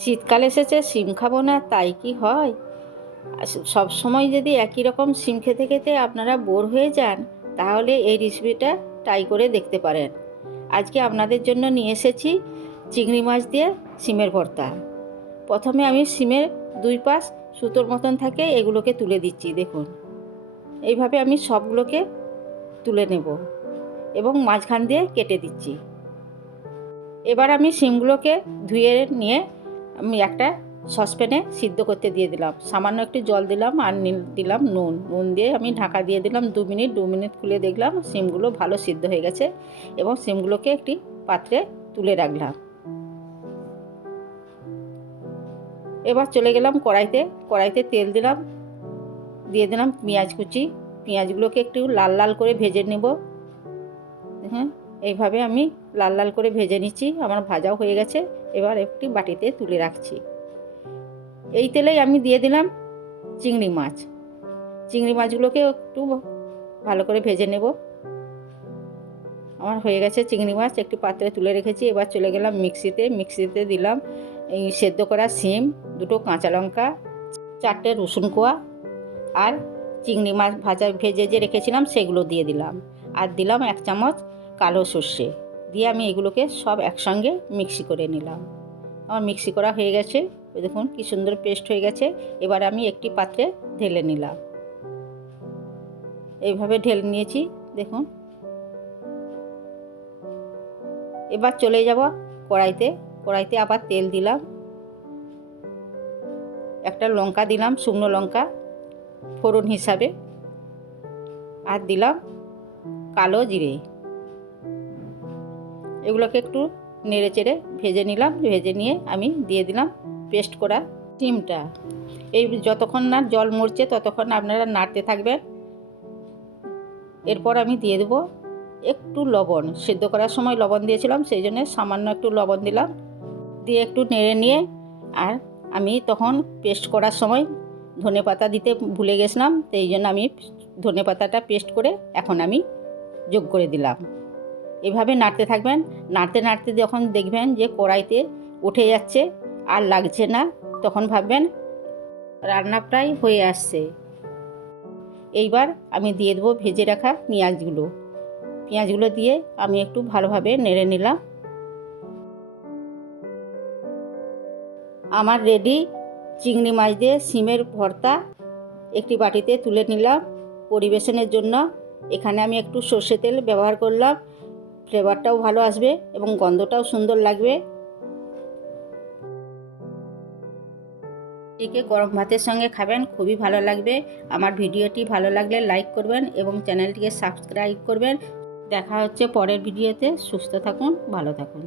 শীতকাল এসেছে, সিম খাব না, তাই কি হয়? সব সময় যদি একই রকম সিম খেতে খেতে আপনারা বোর হয়ে যান, তাহলে এই রেসিপিটা ট্রাই করে দেখতে পারেন। আজকে আপনাদের জন্য নিয়ে এসেছি চিংড়ি মাছ দিয়ে সিমের ভর্তা। প্রথমে আমি সিমের দুই পাশ সুতোর মতন থাকে, এগুলোকে তুলে দিচ্ছি, দেখুন। এইভাবে আমি সবগুলোকে তুলে নেব এবং মাঝখান দিয়ে কেটে দিচ্ছি। এবার আমি সিমগুলোকে ধুয়ে নিয়ে আমি একটা সসপ্যানে সিদ্ধ করতে দিয়ে দিলাম। সামান্য একটু জল দিলাম আর দিলাম নুন। নুন দিয়ে আমি ঢাকা দিয়ে দিলাম দু মিনিট। দু মিনিট খুলে দেখলাম সিমগুলো ভালো সিদ্ধ হয়ে গেছে এবং সিমগুলোকে একটি পাত্রে তুলে রাখলাম। এবার চলে গেলাম কড়াইতে। কড়াইতে তেল দিলাম, দিয়ে দিলাম পেঁয়াজ কুচি। পেঁয়াজগুলোকে একটু লাল লাল করে ভেজে নেব। হ্যাঁ এইভাবে আমি লাল লাল করে ভেজে নিচ্ছি, আমার ভাজাও হয়ে গেছে। এবার একটি বাটিতে তুলে রাখছি। এই তেলেই আমি দিয়ে দিলাম চিংড়ি মাছ। চিংড়ি মাছগুলোকে একটু ভালো করে ভেজে নেব। আমার হয়ে গেছে চিংড়ি মাছ, একটি পাত্রে তুলে রেখেছি। এবার চলে গেলাম মিক্সিতে। মিক্সিতে দিলাম এই সেদ্ধ করা সিম, দুটো কাঁচা লঙ্কা, চারটে রসুন কোয়া আর চিংড়ি মাছ ভাজা, ভেজে যে রেখেছিলাম সেগুলো দিয়ে দিলাম। আর দিলাম এক চামচ কালো সর্ষে দিয়ে আমি এগুলোকে সব একসঙ্গে মিক্সি করে নিলাম। আমার মিক্সি করা হয়ে গেছে। দেখুন কি সুন্দর পেস্ট হয়ে গেছে। এবার আমি একটি পাত্রে ঢেলে নিলাম। এইভাবে ঢেলে নিয়েছি, দেখুন। এবার চলে যাব কড়াইতে। কড়াইতে আবার তেল দিলাম। একটা লঙ্কা দিলাম, শুকনো লঙ্কা, ফোড়ন হিসাবে। আর দিলাম কালো জিরে। এগুলোকে একটু নেড়ে চেড়ে ভেজে নিলাম, ভেজে নিয়ে আমি দিয়ে দিলাম পেস্ট করা ডিমটা। এই যতক্ষণ না জল মরছে ততক্ষণ আপনারা নাড়তে থাকবেন। এরপর আমি দিয়ে দেবো একটু লবণ। সেদ্ধ করার সময় লবণ দিয়েছিলাম, সেই জন্য সামান্য একটু লবণ দিলাম। দিয়ে একটু নেড়ে নিয়ে আর আমি তখন পেস্ট করার সময় ধনে পাতা দিতে ভুলে গেছিলাম, সেই জন্য আমি ধনে পাতাটা পেস্ট করে এখন আমি যোগ করে দিলাম। এভাবে নাড়তে থাকবেন, নাড়তে নাড়তে যখন দেখবেন যে কড়াইতে উঠে যাচ্ছে আর লাগছে না, তখন ভাববেন রান্না প্রায় হয়ে আসছে। এইবার আমি দিয়ে দেবো ভেজে রাখা পেঁয়াজগুলো। পেঁয়াজগুলো দিয়ে আমি একটু ভালোভাবে নেড়ে নিলাম। আমার রেডি চিংড়ি মাছ দিয়ে সিমের ভর্তা একটি বাটিতে তুলে নিলাম। পরিবেশনের জন্য এখানে আমি একটু সর্ষে তেল ব্যবহার করলাম। ফ্লেভারটাও ভালো আসবে এবং গন্ধটাও সুন্দর লাগবে। একে গরম ভাতের সঙ্গে খাবেন, খুবই ভালো লাগবে। আমার ভিডিওটি ভালো লাগলে লাইক করবেন এবং চ্যানেলটিকে সাবস্ক্রাইব করবেন। দেখা হচ্ছে পরের ভিডিওতে। সুস্থ থাকুন, ভালো থাকুন।